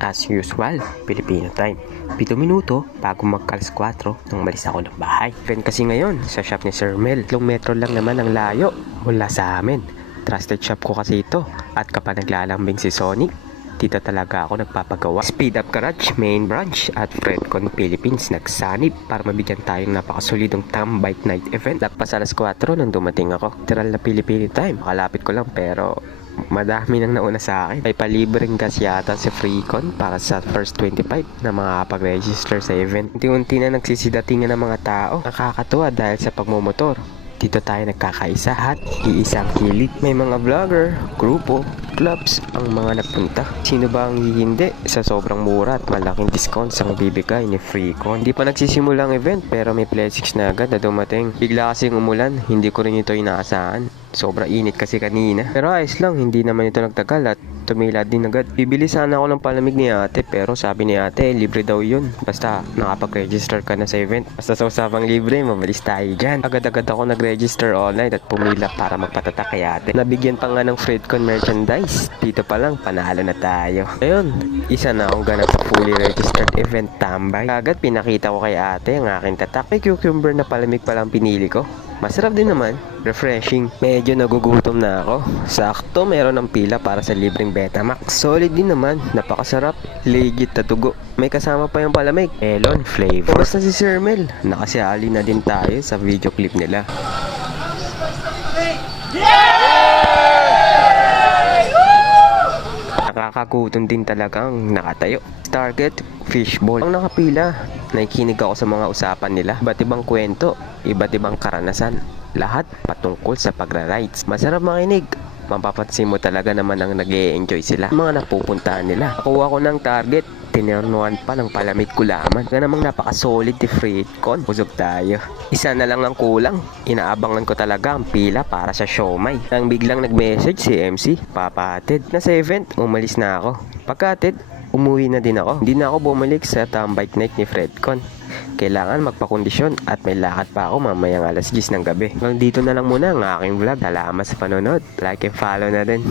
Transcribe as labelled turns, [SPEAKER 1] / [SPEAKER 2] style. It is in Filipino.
[SPEAKER 1] As usual, Filipino time. 7 minuto bago magkalas 4 nang malis ako ng bahay. Event kasi ngayon sa shop ni Sir Mel. Long metro lang naman ang layo mula sa amin. Trusted shop ko kasi ito. At kapag naglalambing si Sonic, dito talaga ako nagpapagawa. Speed Up Garage Main Branch at Fredcon Philippines nagsanib para mabigyan tayong napakasolidong Tam Bike Night event. Lagpas alas 4 nang dumating ako. Literal na Pilipino time. Makalapit ko lang pero madami nang nauna sa akin. May palibreng gas yata si Freecon para sa first 25 na makakapag-register sa event. Unti-unti na nagsisidatingan ng mga tao. Nakakatuwa dahil sa pagmumotor. Dito tayo nagkakaisa at iisang hilig. May mga vlogger, grupo, clubs ang mga nagpunta. Sino ba ang hihindi sa sobrang mura at malaking discounts ang bibigay ni Freecon? Hindi pa nagsisimula ang event pero may blessings na agad na dumating. Bigla kasing umulan, hindi ko rin ito inaasahan. Sobra init kasi kanina. Pero ayos lang, hindi naman ito nagtagal at tumila din agad. Bibili sana ako ng palamig ni ate pero sabi ni ate libre daw yun. Basta nakapag-register ka na sa event. Basta sa usapang libre, mabilis tayo dyan. Agad-agad ako nag-register online at pumila para magpatatak kay ate. Nabigyan pa nga ng Fredcon merchandise. Dito pa lang, panalo na tayo. Ayun, isa na akong ganap sa fully registered event tambay. Agad pinakita ko kay ate ang aking tatak. May cucumber na palamig palang pinili ko. Masarap din naman, refreshing. Medyo nagugutom na ako. Sakto, meron ng pila para sa libreng Betamax. Solid din naman, napakasarap. Legit na tugo. May kasama pa yung palamig. Melon flavor. Basta si Sir Mel. Nakasali na din tayo sa video clip nila. Nakakagutom din talagang nakatayo. Target, fishball. Ang nakapila, nakikinig ako sa mga usapan nila. Iba't ibang kwento, iba't ibang karanasan. Lahat patungkol sa pagra-rides. Masarap makinig. Mapapansin mo talaga naman ang nag enjoy sila. Mga napupuntahan nila. Nakuha ko ng target. Tinurnuan pa ng palamig kulaman. Kaya namang napaka-solid ni Freightkon. Busog tayo. Isa na lang ang kulang. Inaabangan ko talaga ang pila para sa siomay. Nang biglang nag-message si MC, papatid. Na sa event, umalis na ako. Pagkatid, umuwi na din ako. Hindi na ako bumalik sa tambike night ni Fredcon. Kailangan magpakondisyon at may lakad pa ako mamayang alas 10 ng gabi. Hanggang dito na lang muna ang aking vlog. Salamat sa panonood. Like and follow na din.